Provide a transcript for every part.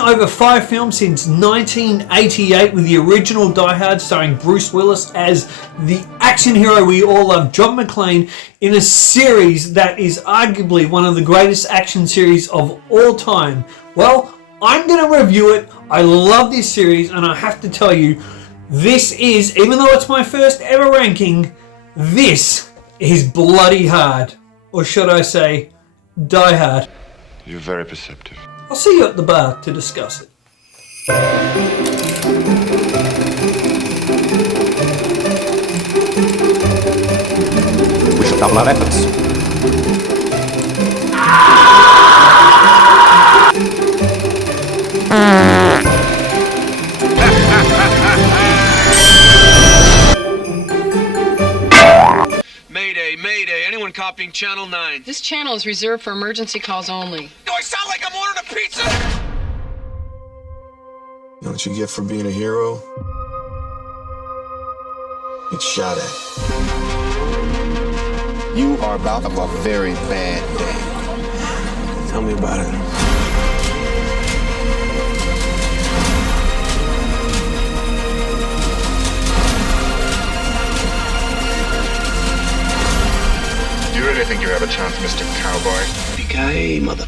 over 5 films since 1988 with the original Die Hard starring Bruce Willis as the action hero we all love, John McClane, in a series that is arguably one of the greatest action series of all time. Well, I'm going to review it. I love this series, and I have to tell you, this is, even though it's my first ever ranking, this is bloody hard. Or should I say, Die Hard. You're very perceptive. I'll see you at the bar to discuss it. We should double our efforts. Mayday, mayday. Anyone copying Channel 9? This channel is reserved for emergency calls only. Do I sound like I'm ordering a pizza? You know what you get for being a hero? It's shot at. You are about to have a very bad day. Tell me about it. Do you really think you have a chance, Mr. Cowboy? Yippee-ki-yay, mother.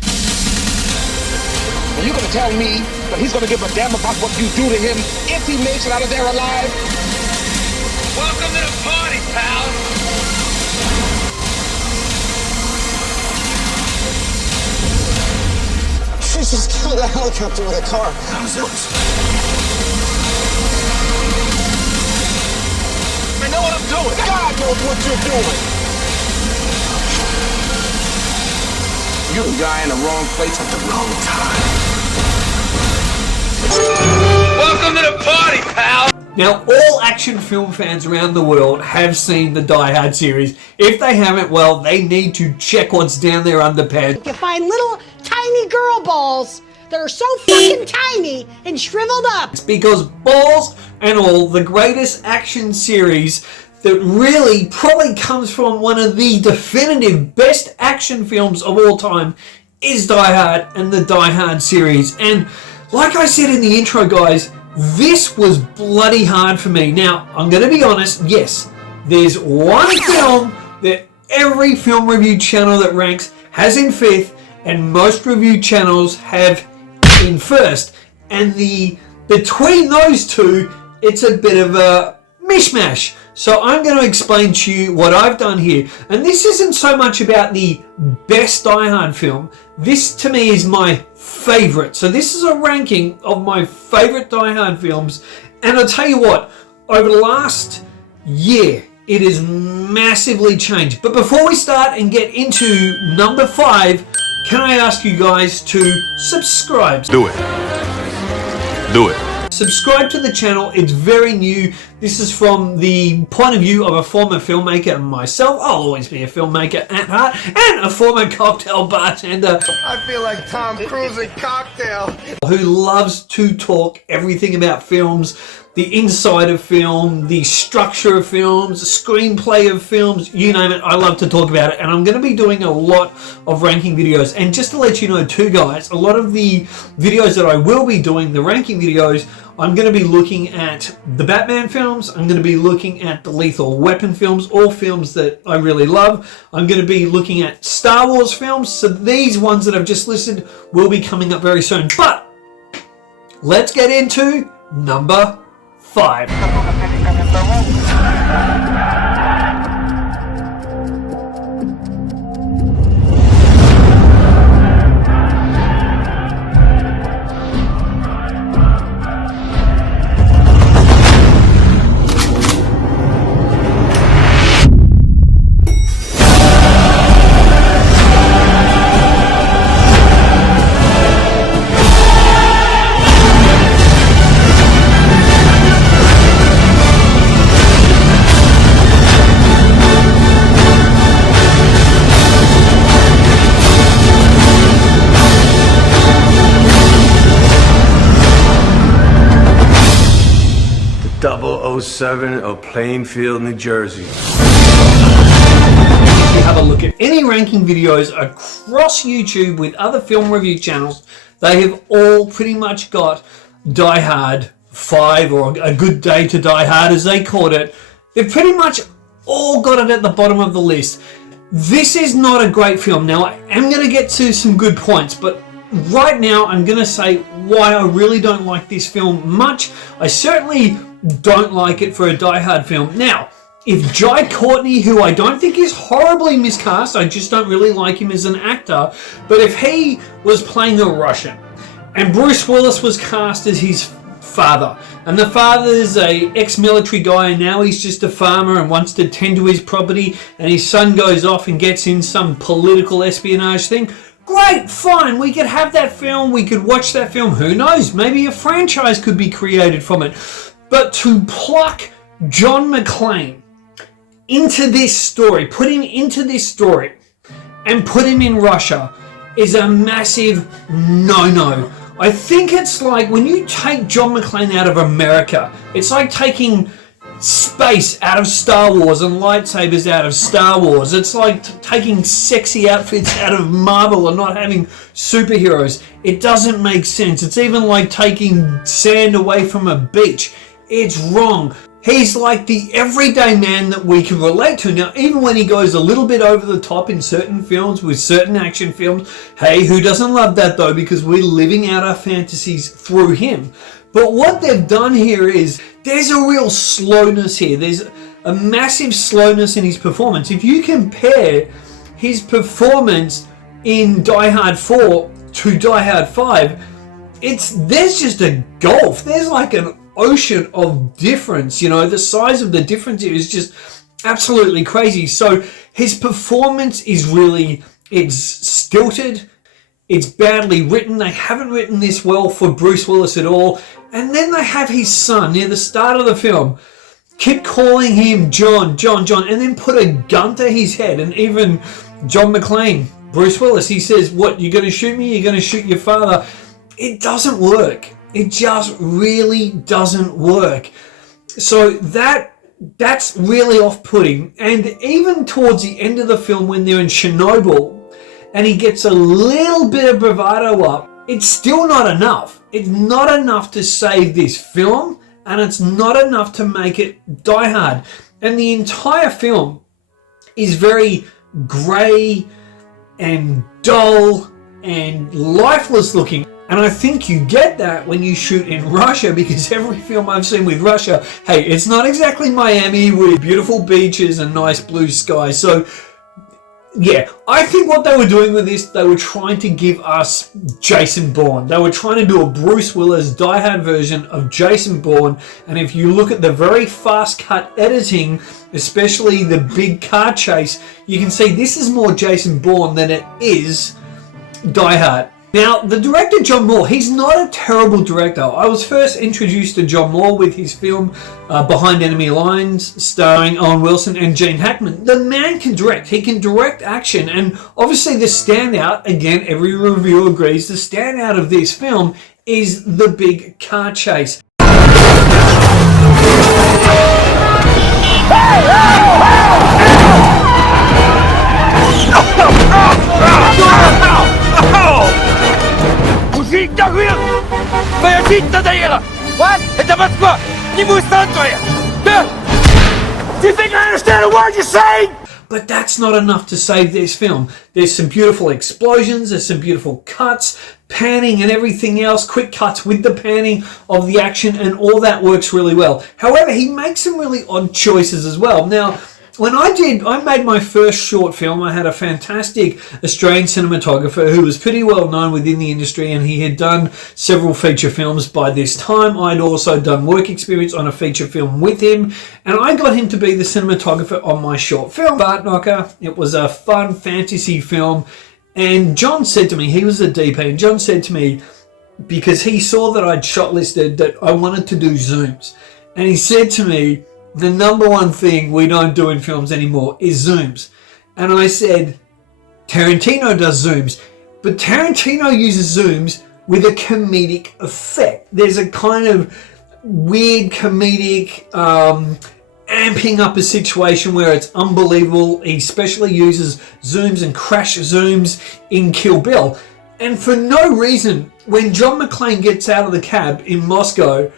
Are you gonna tell me that he's gonna give a damn about what you do to him if he makes it out of there alive? Welcome to the party, pal. She just killed a helicopter with a car. I know what I'm doing. God knows what you're doing. You're the guy in the wrong place at the wrong time. Welcome to the party, pal. Now, all action film fans around the world have seen the Die Hard series. If they haven't, well, they need to check what's down their underpants. You find little tiny girl balls that are so fucking tiny and shriveled up. It's because balls and all, the greatest action series that really probably comes from one of the definitive best action films of all time is Die Hard and the Die Hard series. And like I said in the intro, guys, this was bloody hard for me. Now, I'm going to be honest, yes, there's one film that every film review channel that ranks has in 5th, and most review channels have in 1st. And between those two, it's a bit of a mishmash. So I'm going to explain to you what I've done here. And this isn't so much about the best Die Hard film. This, to me, is my favorite. So this is a ranking of my favorite Die Hard films. And I'll tell you what, over the last year, it has massively changed. But before we start and get into number 5, can I ask you guys to subscribe? Do it. Do it. Subscribe to the channel. It's very new. This is from the point of view of a former filmmaker and myself. I'll always be a filmmaker at heart and a former cocktail bartender. I feel like Tom Cruise in Cocktail. Who loves to talk everything about films, the inside of film, the structure of films, the screenplay of films, you name it. I love to talk about it, and I'm going to be doing a lot of ranking videos. And just to let you know too, guys, a lot of the videos that I will be doing, the ranking videos, I'm going to be looking at the Batman films. I'm going to be looking at the Lethal Weapon films, all films that I really love. I'm going to be looking at Star Wars films. So these ones that I've just listed will be coming up very soon. But let's get into number 5. .007 of Plainfield, New Jersey. If you have a look at any ranking videos across YouTube with other film review channels, They have all pretty much got Die Hard 5, or A Good Day to Die Hard as they called it. They've pretty much all got it at the bottom of the list. This is not a great film. Now, I am going to get to some good points, but right now I'm going to say why I really don't like this film much. I certainly don't like it for a Die Hard film. Now, if Jai Courtney, who I don't think is horribly miscast, I just don't really like him as an actor, but if he was playing a Russian and Bruce Willis was cast as his father, and the father is a ex-military guy and now he's just a farmer and wants to tend to his property, and his son goes off and gets in some political espionage thing, great, fine, we could have that film, we could watch that film, who knows, maybe a franchise could be created from it. But to pluck John McClane into this story, put him into this story and put him in Russia is a massive no-no. I think it's like when you take John McClane out of America, it's like taking space out of Star Wars and lightsabers out of Star Wars. It's like taking sexy outfits out of Marvel and not having superheroes. It doesn't make sense. It's even like taking sand away from a beach. It's wrong. He's like the everyday man that we can relate to. Now, even when he goes a little bit over the top in certain films, with certain action films, hey, who doesn't love that though? Because we're living out our fantasies through him. But what they've done here is, there's a real slowness here. There's a massive slowness in his performance. If you compare his performance in Die Hard 4 to Die Hard 5, there's just a gulf. There's like an ocean of difference. You know, the size of the difference here is just absolutely crazy. So his performance is really, it's stilted, it's badly written. They haven't written this well for Bruce Willis at all. And then they have his son near the start of the film keep calling him John, and then put a gun to his head. And even John McClane, Bruce Willis, he says, what, you're going to shoot me? You're going to shoot your father? It doesn't work. It just really doesn't work. So that's really off-putting. And even towards the end of the film, when they're in Chernobyl and he gets a little bit of bravado up, it's still not enough. It's not enough to save this film, and it's not enough to make it Die Hard. And the entire film is very grey and dull and lifeless looking. And I think you get that when you shoot in Russia, because every film I've seen with Russia, hey, it's not exactly Miami with beautiful beaches and nice blue skies. So, yeah, I think what they were doing with this, they were trying to give us Jason Bourne. They were trying to do a Bruce Willis Die Hard version of Jason Bourne. And if you look at the very fast cut editing, especially the big car chase, you can see this is more Jason Bourne than it is Die Hard. Now, the director, John Moore, he's not a terrible director. I was first introduced to John Moore with his film Behind Enemy Lines, starring Owen Wilson and Gene Hackman. The man can direct. He can direct action. And obviously the standout, again, every review agrees, the standout of this film is the big car chase. What? Это Москва! Не будет твоя! Do you think I understand a word you're saying? But that's not enough to save this film. There's some beautiful explosions, there's some beautiful cuts, panning and everything else, quick cuts with the panning of the action, and all that works really well. However, he makes some really odd choices as well. Now, when I made my first short film, I had a fantastic Australian cinematographer who was pretty well known within the industry, and he had done several feature films by this time. I'd also done work experience on a feature film with him, and I got him to be the cinematographer on my short film, Bart Knocker. It was a fun fantasy film, and John said to me, he was the DP, and John said to me, because he saw that I'd shortlisted that I wanted to do zooms, and he said to me, the number one thing we don't do in films anymore is zooms. And I said, Tarantino does zooms, but Tarantino uses zooms with a comedic effect. There's a kind of weird comedic amping up a situation where it's unbelievable. He especially uses zooms and crash zooms in Kill Bill. And for no reason, when John McClane gets out of the cab in Moscow,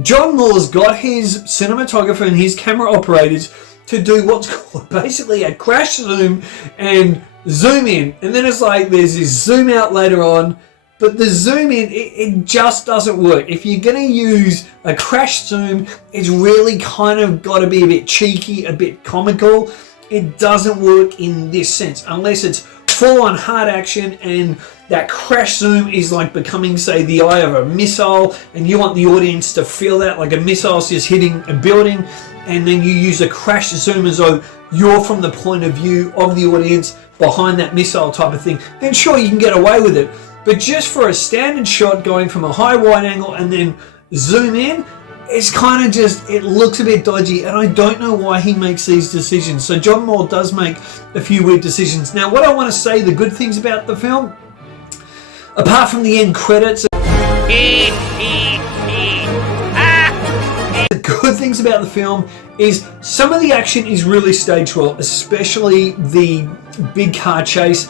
John Moore's got his cinematographer and his camera operators to do what's called basically a crash zoom and zoom in. And then it's like there's this zoom out later on, but the zoom in, it just doesn't work. If you're going to use a crash zoom, it's really kind of got to be a bit cheeky, a bit comical. It doesn't work in this sense unless it's full on hard action and that crash zoom is like becoming, say, the eye of a missile, and you want the audience to feel that like a missile's just hitting a building, and then you use a crash zoom as though you're from the point of view of the audience behind that missile type of thing, then sure, you can get away with it. But just for a standard shot going from a high wide angle and then zoom in, it's kind of just, it looks a bit dodgy, and I don't know why he makes these decisions. So John Moore does make a few weird decisions. Now, what I want to say, the good things about the film, apart from the end credits, the good things about the film is some of the action is really staged well, especially the big car chase.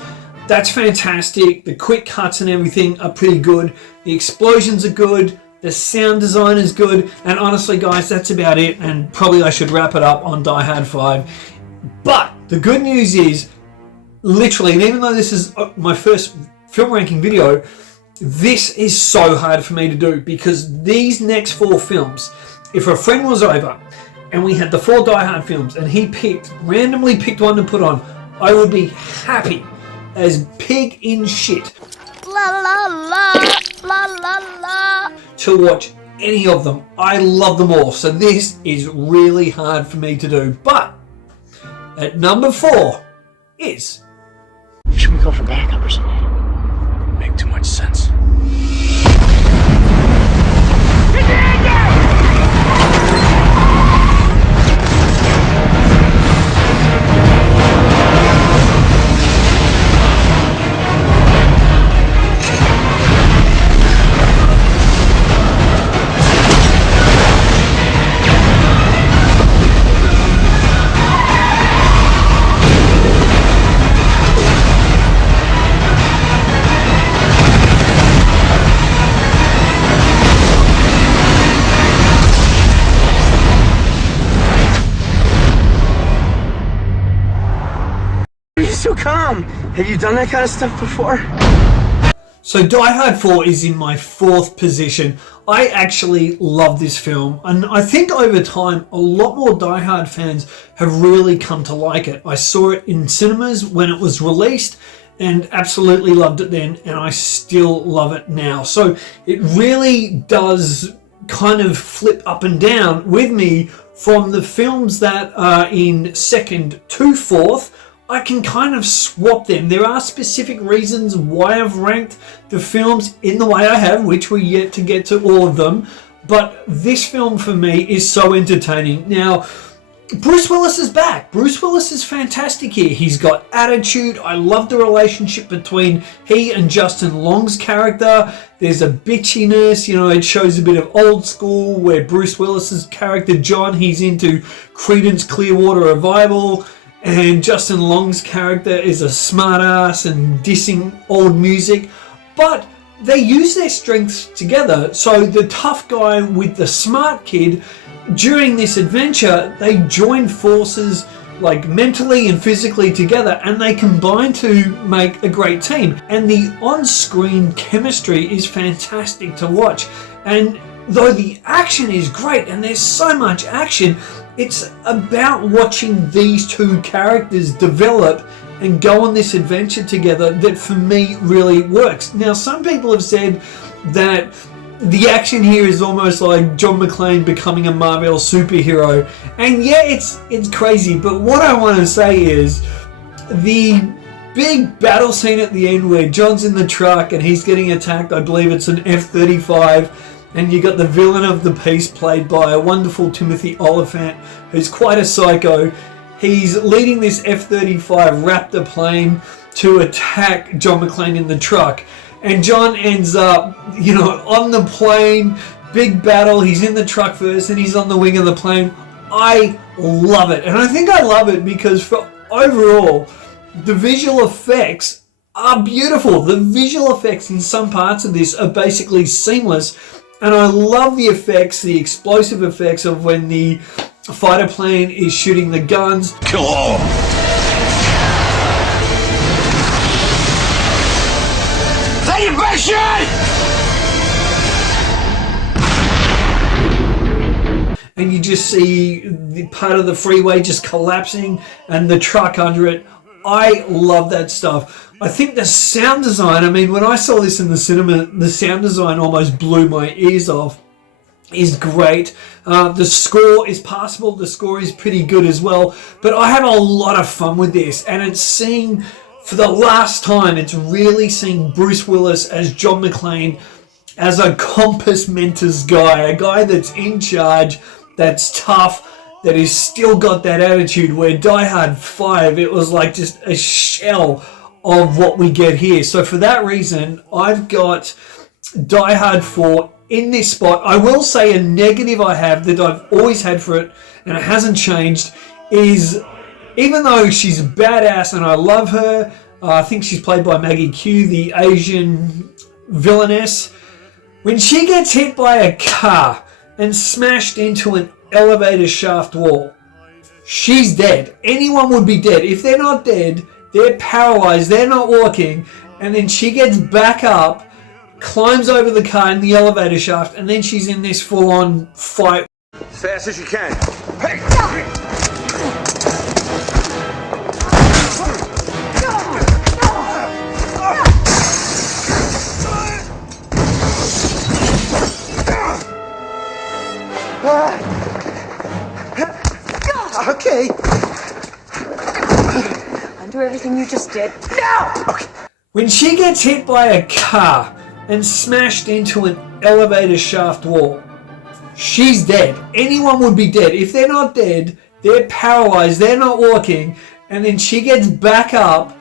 That's fantastic. The quick cuts and everything are pretty good. The explosions are good. The sound design is good. And honestly, guys, that's about it. And probably I should wrap it up on Die Hard 5. But the good news is, literally, and even though this is my first film ranking video, this is so hard for me to do, because these next 4 films, if a friend was over and we had the 4 Die Hard films and he randomly picked one to put on, I would be happy as pig in shit La la la, la la la. to watch any of them. I love them all, so this is really hard for me to do. But at number 4 is... Should we go for backup or something? Make too much sense. So calm. Have you done that kind of stuff before? So Die Hard 4 is in my 4th position. I actually love this film, and I think over time a lot more Die Hard fans have really come to like it. I saw it in cinemas when it was released and absolutely loved it then, and I still love it now. So it really does kind of flip up and down with me from the films that are in 2nd to 4th. I can kind of swap them. There are specific reasons why I've ranked the films in the way I have, which we're yet to get to all of them. But this film for me is so entertaining. Now, Bruce Willis is back. Bruce Willis is fantastic here. He's got attitude. I love the relationship between he and Justin Long's character. There's a bitchiness, you know, it shows a bit of old school where Bruce Willis's character, John, he's into Creedence Clearwater Revival. And Justin Long's character is a smartass and dissing old music. But they use their strengths together. So the tough guy with the smart kid, during this adventure, they join forces like mentally and physically together, and they combine to make a great team. And the on-screen chemistry is fantastic to watch. And though the action is great, and there's so much action, it's about watching these 2 characters develop and go on this adventure together that for me really works. Now, some people have said that the action here is almost like John McClane becoming a Marvel superhero. And yeah, it's crazy, but what I want to say is the big battle scene at the end where John's in the truck and he's getting attacked, I believe it's an F-35, and you got the villain of the piece played by a wonderful Timothy Oliphant, who's quite a psycho. He's leading this F-35 Raptor plane to attack John McClane in the truck. And John ends up, you know, on the plane, big battle. He's in the truck first and he's on the wing of the plane. I love it. And I think I love it because for overall, the visual effects are beautiful. The visual effects in some parts of this are basically seamless, and I love the effects, the explosive effects of when the fighter plane is shooting the guns. Kill all. Take your best shot! And you just see the part of the freeway just collapsing and the truck under it. I love that stuff. I think the sound design, I mean, when I saw this in the cinema, the sound design almost blew my ears off. Is great. The score is passable. The score is pretty good as well. But I have a lot of fun with this. And it's seeing, for the last time, it's really seeing Bruce Willis as John McClane, as a compass mentis guy. A guy that's in charge, that's tough, that has still got that attitude, where Die Hard 5, it was like just a shell of what we get here. So for that reason, I've got Die Hard 4 in this spot. I will say a negative I have that I've always had for it, and it hasn't changed, is even though she's badass and I love her, I think she's played by Maggie Q, the Asian villainess, when she gets hit by a car and smashed into an elevator shaft wall, she's dead. Anyone would be dead. If they're not dead, they're paralyzed, they're not walking, and then she gets back up, climbs over the car in the elevator shaft, and then she's in this full-on fight. As fast as you can. Hey! Okay. Undo everything you just did. Now! Okay. When she gets hit by a car and smashed into an elevator shaft wall, she's dead. Anyone would be dead. If they're not dead, they're paralyzed, they're not walking, and then she gets back up,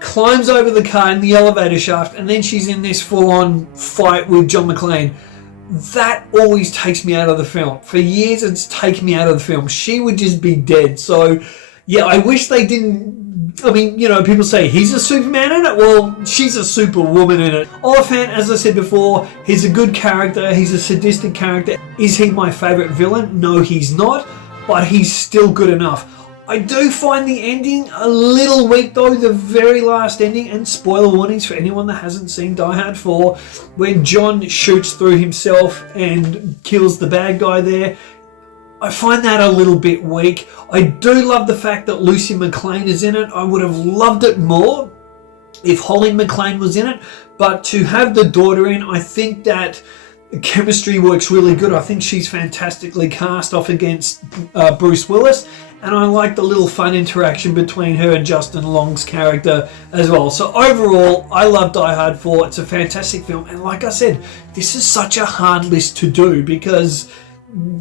climbs over the car in the elevator shaft, and then she's in this full-on fight with John McClane. That always takes me out of the film. For years, it's taken me out of the film. She would just be dead. So, yeah, I wish they didn't. I mean, you know, people say he's a Superman in it. Well, she's a Superwoman in it. Oliphant, as I said before, he's a good character. He's a sadistic character. Is he my favourite villain? No, he's not. But he's still good enough. I do find the ending a little weak, though. The very last ending, and spoiler warnings for anyone that hasn't seen Die Hard 4, when John shoots through himself and kills the bad guy there. I find that a little bit weak. I do love the fact that Lucy McClane is in it. I would have loved it more if Holly McClane was in it. But to have the daughter in, I think that the chemistry works really good. I think she's fantastically cast off against Bruce Willis. And I like the little fun interaction between her and Justin Long's character as well. So overall, I love Die Hard 4. It's a fantastic film. And like I said, this is such a hard list to do because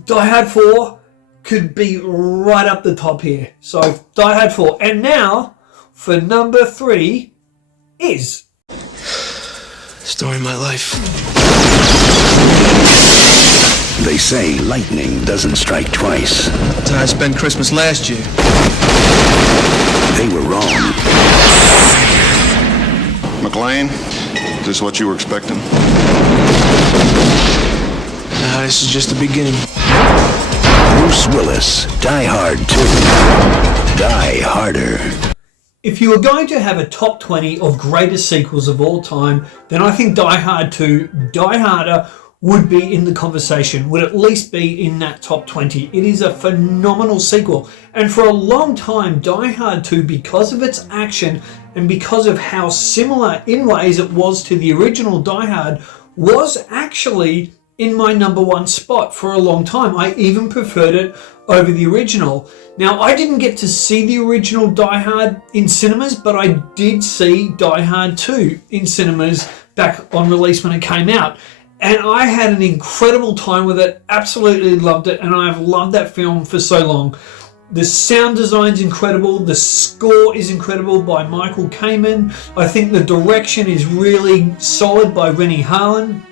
Die Hard 4 could be right up the top here. So Die Hard 4. And now, for number 3 is... Story of my life. They say lightning doesn't strike twice. That's how I spent Christmas last year. They were wrong. McClane, is this what you were expecting? Nah, this is just the beginning. Bruce Willis, Die Hard 2. Die Harder. If you were going to have a top 20 of greatest sequels of all time, then I think Die Hard 2, Die Harder, would be in the conversation, would at least be in that top 20. It is a phenomenal sequel. And for a long time, Die Hard 2, because of its action and because of how similar in ways it was to the original Die Hard, was actually in my number 1 spot for a long time. I even preferred it over the original. Now, I didn't get to see the original Die Hard in cinemas, but I did see Die Hard 2 in cinemas back on release when it came out. And I had an incredible time with it, absolutely loved it, and I've loved that film for so long. The sound design's incredible, the score is incredible by Michael Kamen. I think the direction is really solid by Rennie Harlan.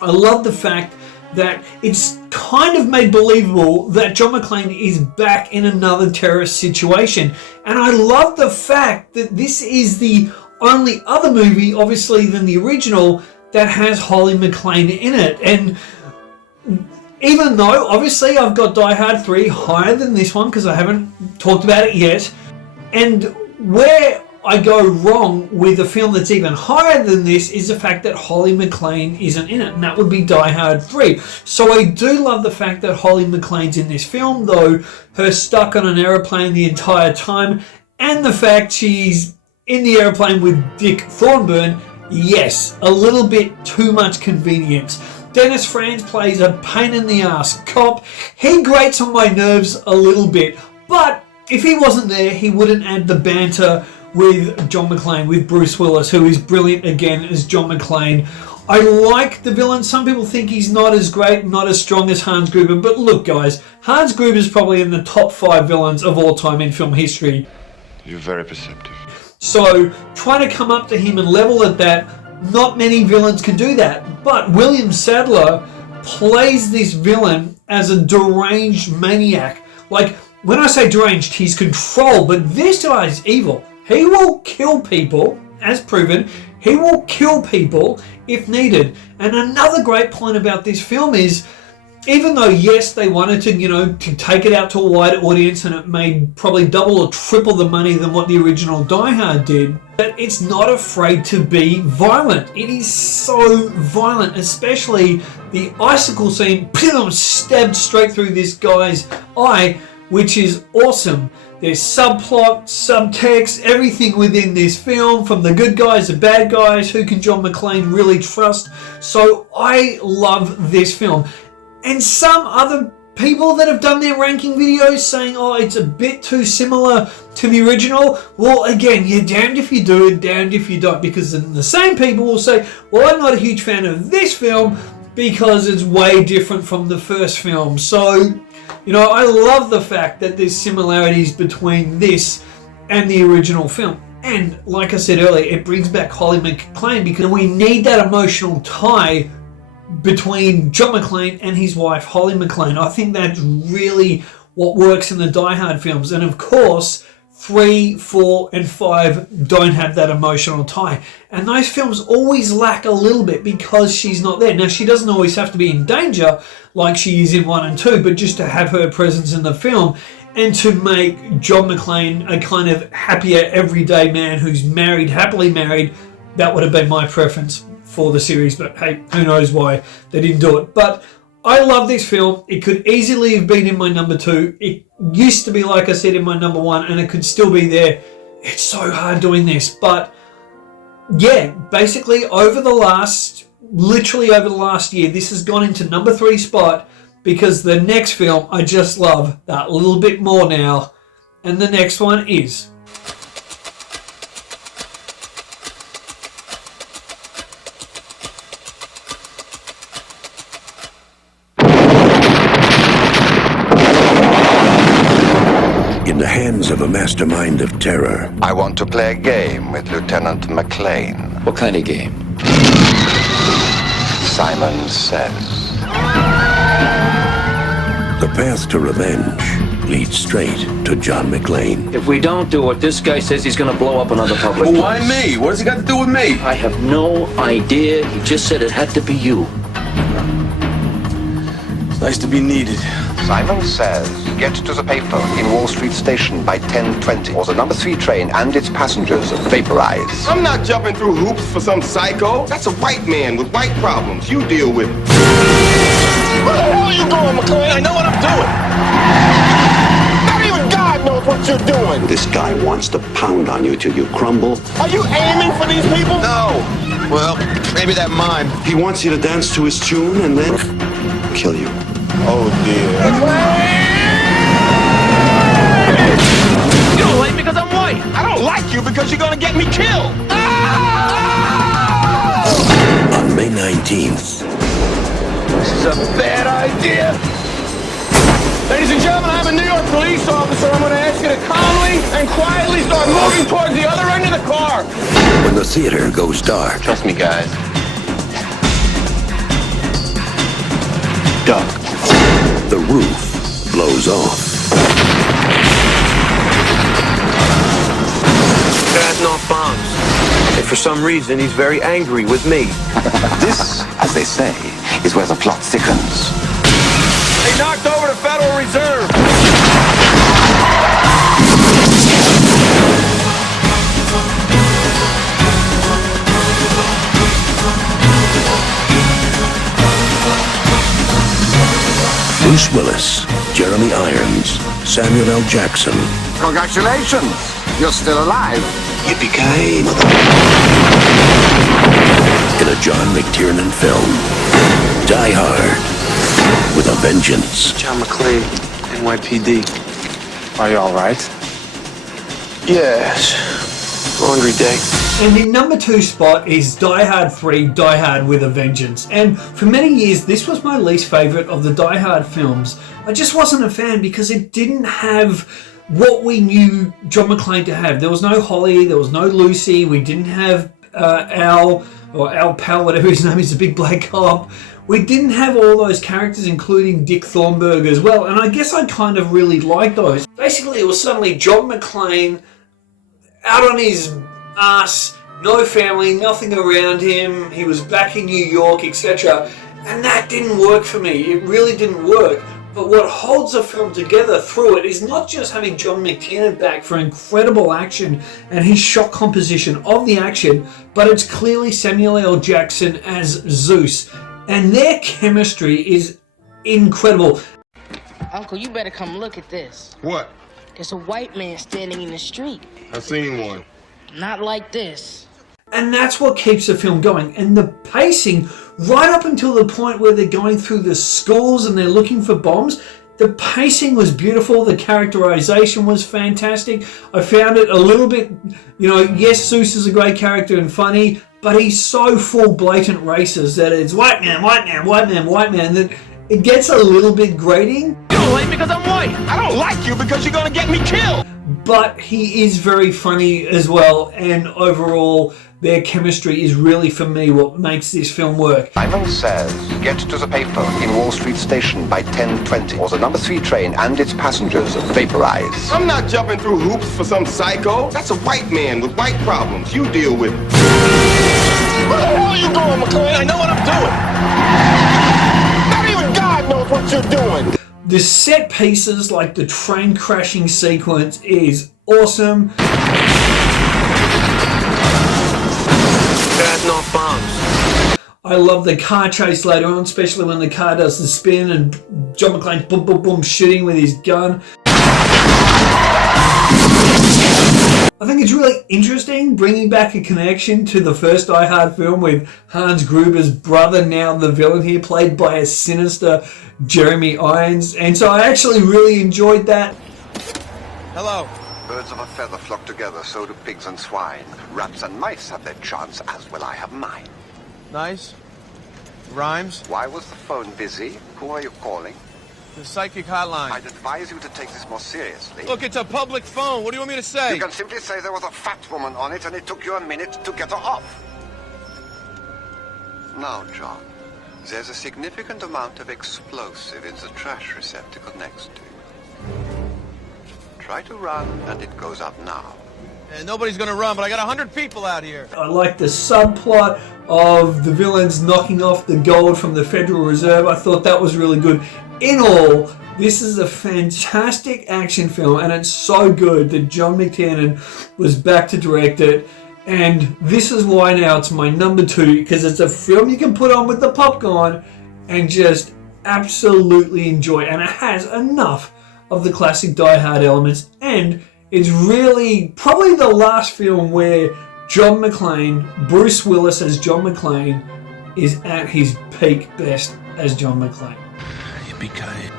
I love the fact that it's kind of made believable that John McClane is back in another terrorist situation. And I love the fact that this is the only other movie, obviously, than the original that has Holly McClane in it. And even though, obviously, I've got Die Hard 3 higher than this one because I haven't talked about it yet, and where I go wrong with a film that's even higher than this is the fact that Holly McClane isn't in it, and that would be Die Hard 3. So I do love the fact that Holly McClane's in this film, though her stuck on an aeroplane the entire time, and the fact she's in the aeroplane with Dick Thornburn, yes, a little bit too much convenience. Dennis Franz plays a pain-in-the-ass cop. He grates on my nerves a little bit, but if he wasn't there, he wouldn't add the banter with John McClane, with Bruce Willis, who is brilliant again as John McClane. I like the villain. Some people think he's not as great, not as strong as Hans Gruber, but look, guys, Hans Gruber is probably in the top 5 villains of all time in film history. You're very perceptive. So, trying to come up to him and level at that, not many villains can do that. But William Sadler plays this villain as a deranged maniac. Like, when I say deranged, he's controlled, but this guy is evil. He will kill people, as proven. He will kill people if needed. And another great point about this film is, even though, yes, they wanted to, to take it out to a wider audience, and it made probably double or triple the money than what the original Die Hard did, but it's not afraid to be violent. It is so violent, especially the icicle scene, stabbed straight through this guy's eye, which is awesome. There's subplot, subtext, everything within this film, from the good guys, the bad guys, who can John McClane really trust? So I love this film. And some other people that have done their ranking videos saying, oh, it's a bit too similar to the original. Well, again, you're damned if you do and damned if you don't, because then the same people will say, well, I'm not a huge fan of this film because it's way different from the first film. So, I love the fact that there's similarities between this and the original film. And like I said earlier, it brings back Holly McClane because we need that emotional tie between John McClane and his wife, Holly McClane. I think that's really what works in the Die Hard films. And of course, 3, 4, and 5 don't have that emotional tie. And those films always lack a little bit because she's not there. Now, she doesn't always have to be in danger like she is in 1 and 2, but just to have her presence in the film and to make John McClane a kind of happier, everyday man who's married, happily married, that would have been my preference for the series. But hey, who knows why they didn't do it. But I love this film. It could easily have been in my number 2. It used to be, like I said, in my number 1, and it could still be there. It's so hard doing this. But yeah, basically literally over the last year, this has gone into number 3 spot because the next film I just love that little bit more now. And the next one is in the hands of a mastermind of terror. I want to play a game with Lieutenant McClane. What kind of game? Simon Says. The path to revenge leads straight to John McClane. If we don't do it, this guy says he's going to blow up another public Well, place. why me? What has he got to do with me? I have no idea. He just said it had to be you. It's nice to be needed. Simon Says, get to the paper in Wall Street Station by 10:20, or the number 3 train and its passengers vaporize. I'm not jumping through hoops for some psycho. That's a white man with white problems. You deal with it. Where the hell are you going, McClane? I know what I'm doing. Not even God knows what you're doing. This guy wants to pound on you till you crumble. Are you aiming for these people? No. Well, maybe that mime. He wants you to dance to his tune and then kill you. Oh, dear. You don't like me because I'm white. I don't like you because you're gonna get me killed. On May 19th. This is a bad idea. Ladies and gentlemen, I'm a New York police officer. I'm going to ask you to calmly and quietly start moving towards the other end of the car. When the theater goes dark. Trust me, guys. Duck. The roof blows off. There's no bombs. And for some reason, he's very angry with me. This, as they say, is where the plot thickens. They knocked over the Federal Reserve. Bruce Willis, Jeremy Irons, Samuel L. Jackson. Congratulations! You're still alive. Yippee-ki-yay, in a John McTiernan film, Die Hard with a Vengeance. John McClane, NYPD. Are you all right? Yes. Laundry day. And the number 2 spot is Die Hard 3, Die Hard with a Vengeance. And for many years, this was my least favourite of the Die Hard films. I just wasn't a fan because it didn't have what we knew John McClane to have. There was no Holly, there was no Lucy, we didn't have Al, or Al Pal, whatever his name is, the big black cop. We didn't have all those characters, including Dick Thornburg as well. And I guess I kind of really liked those. Basically, it was suddenly John McClane out on his ass, no family, nothing around him, he was back in New York, etc. And that didn't work for me. It really didn't work. But what holds the film together through it is not just having John McTiernan back for incredible action and his shot composition of the action, but it's clearly Samuel L. Jackson as Zeus. And their chemistry is incredible. Uncle, you better come look at this. What? It's a white man standing in the street. I've seen one. Not like this. And that's what keeps the film going. And the pacing, right up until the point where they're going through the schools and they're looking for bombs, the pacing was beautiful. The characterization was fantastic. I found it a little bit, yes, Zeus is a great character and funny, but he's so full blatant racist that it's white man, white man, white man, white man, that it gets a little bit grating. You don't like me because I'm white. I don't like you because you're going to get me killed. But he is very funny as well, and overall their chemistry is really, for me, what makes this film work. Simon says, get to the payphone in Wall Street Station by 10:20, or the number 3 train and its passengers vaporize. I'm not jumping through hoops for some psycho. That's a white man with white problems. You deal with it. Where the hell are you going, McClane? I know what I'm doing. Not even God knows what you're doing. The set pieces, like the train crashing sequence, is awesome. There's no bombs. I love the car chase later on, especially when the car does the spin and John McClane's boom, boom, boom, shooting with his gun. I think it's really interesting bringing back a connection to the first Die Hard film with Hans Gruber's brother, now the villain here, played by a sinister Jeremy Irons. And so I actually really enjoyed that. Hello. Birds of a feather flock together, so do pigs and swine. Rats and mice have their chance, as will I have mine. Nice. Rhymes. Why was the phone busy? Who are you calling? The psychic hotline. I'd advise you to take this more seriously. Look, it's a public phone. What do you want me to say? You can simply say there was a fat woman on it and it took you a minute to get her off. Now, John, there's a significant amount of explosive in the trash receptacle next to you. Try to run and it goes up now. Nobody's gonna run, but I got 100 people out here. I like the subplot of the villains knocking off the gold from the Federal Reserve. I thought that was really good. In all, this is a fantastic action film, and it's so good that John McTiernan was back to direct it. And this is why now it's my number 2, because it's a film you can put on with the popcorn and just absolutely enjoy. And it has enough of the classic Die Hard elements, and it's really probably the last film where John McClane, Bruce Willis as John McClane, is at his peak best as John McClane. Yippee-ki-yay.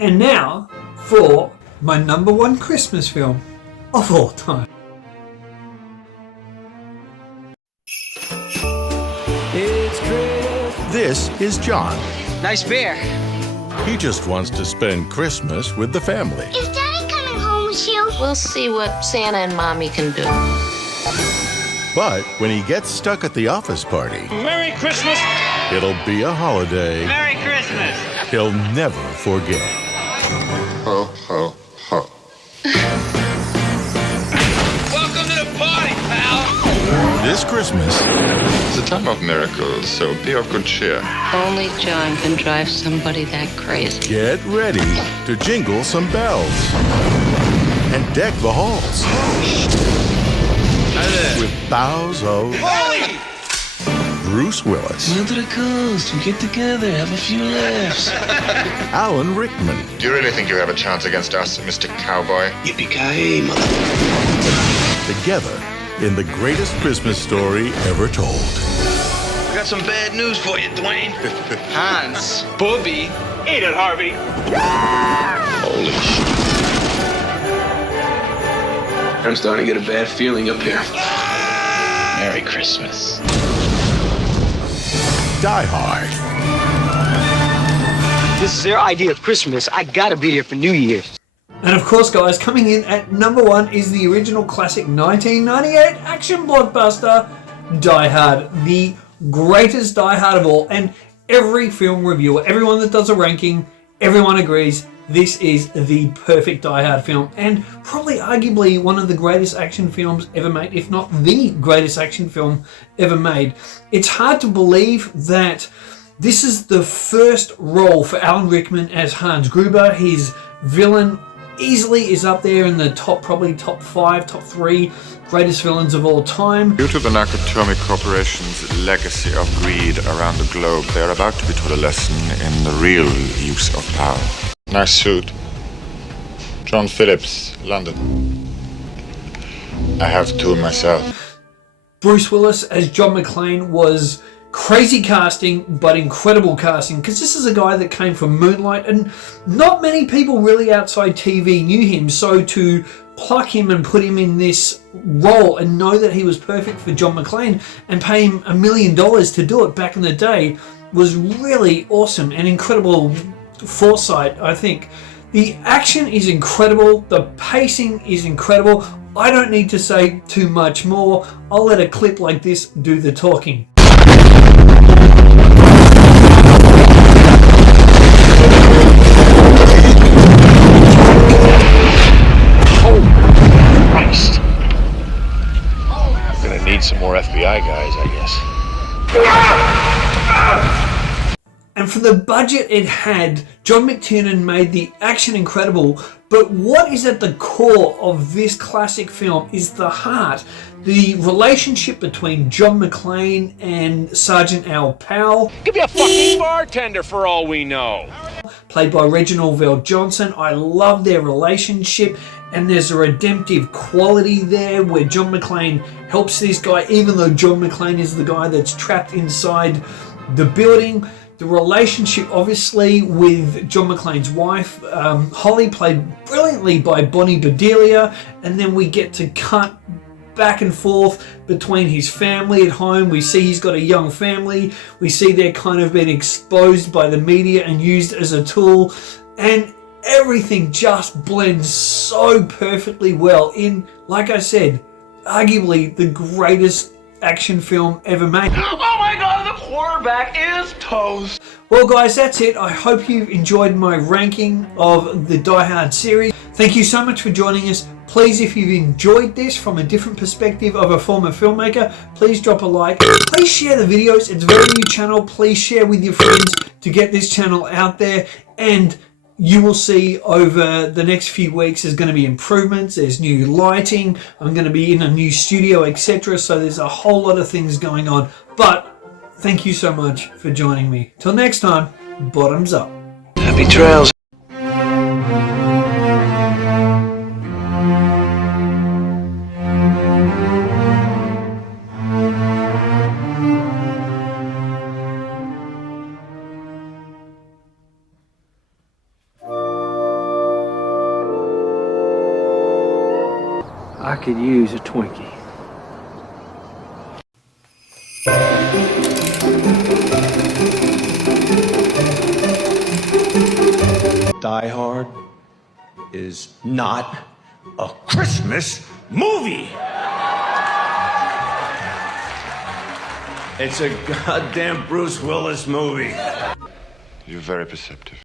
And now for my number 1 Christmas film of all time. This is John. Nice beer. He just wants to spend Christmas with the family. Is Daddy coming home with you? We'll see what Santa and Mommy can do. But when he gets stuck at the office party, Merry Christmas! it'll be a holiday Merry Christmas! he'll never forget. Ho, ho, ho. Welcome to the party, pal! This Christmas, It's a time of miracles, so be of good cheer. Only John can drive somebody that crazy. get ready to jingle some bells and deck the halls with bows of Bruce Willis, Santa the coast, we get together, have a few laughs. Alan Rickman, Do you really think you have a chance against us, Mr. Cowboy? Yippee-ki-yay, mother. together in the greatest Christmas story ever told. I got some bad news for you, Dwayne. Hans, Bobby. Eat it, Harvey. Holy shit. I'm starting to get a bad feeling up here. Merry Christmas. Die Hard. This is their idea of Christmas. I gotta be there for New Year's. And of course, guys, coming in at number 1 is the original classic 1998 action blockbuster, Die Hard. The greatest Die Hard of all. And every film reviewer, everyone that does a ranking, everyone agrees this is the perfect Die Hard film. And probably arguably one of the greatest action films ever made, if not the greatest action film ever made. It's hard to believe that this is the first role for Alan Rickman as Hans Gruber. His villain easily is up there in the probably top 5, top 3 greatest villains of all time. Due to the Nakatomi Corporation's legacy of greed around the globe, they are about to be taught a lesson in the real use of power. Nice suit. John Phillips, London. I have two myself. Bruce Willis as John McClane was crazy casting, but incredible casting, because this is a guy that came from Moonlight, and not many people really outside TV knew him, so to pluck him and put him in this role and know that he was perfect for John McClane and pay him $1 million to do it back in the day was really awesome and incredible foresight, I think. The action is incredible, the pacing is incredible. I don't need to say too much more. I'll let a clip like this do the talking. Christ. I'm gonna need some more FBI guys, I guess. And for the budget it had, John McTiernan made the action incredible, but what is at the core of this classic film is the heart, the relationship between John McClane and Sergeant Al Powell. Could be a fucking bartender for all we know. Played by Reginald VelJohnson. I love their relationship, and there's a redemptive quality there where John McClane helps this guy, even though John McClane is the guy that's trapped inside the building. The relationship, obviously, with John McClane's wife, Holly, played brilliantly by Bonnie Bedelia, and then we get to cut back and forth between his family at home. We see he's got a young family. We see they're kind of been exposed by the media and used as a tool, and everything just blends so perfectly well in, like I said, arguably the greatest action film ever made. Oh my god, the quarterback is toast. Well guys, that's it. I hope you've enjoyed my ranking of the Die Hard series. Thank you so much for joining us. Please, if you've enjoyed this from a different perspective of a former filmmaker, please drop a like. Please share the videos. It's a very new channel. Please share with your friends to get this channel out there, and you will see over the next few weeks there's going to be improvements. There's new lighting. I'm going to be in a new studio, etc. So there's a whole lot of things going on. But thank you so much for joining me. Till next time, bottoms up. Happy trails. I could use a Twinkie. Die Hard is not a Christmas movie. It's a goddamn Bruce Willis movie. You're very perceptive.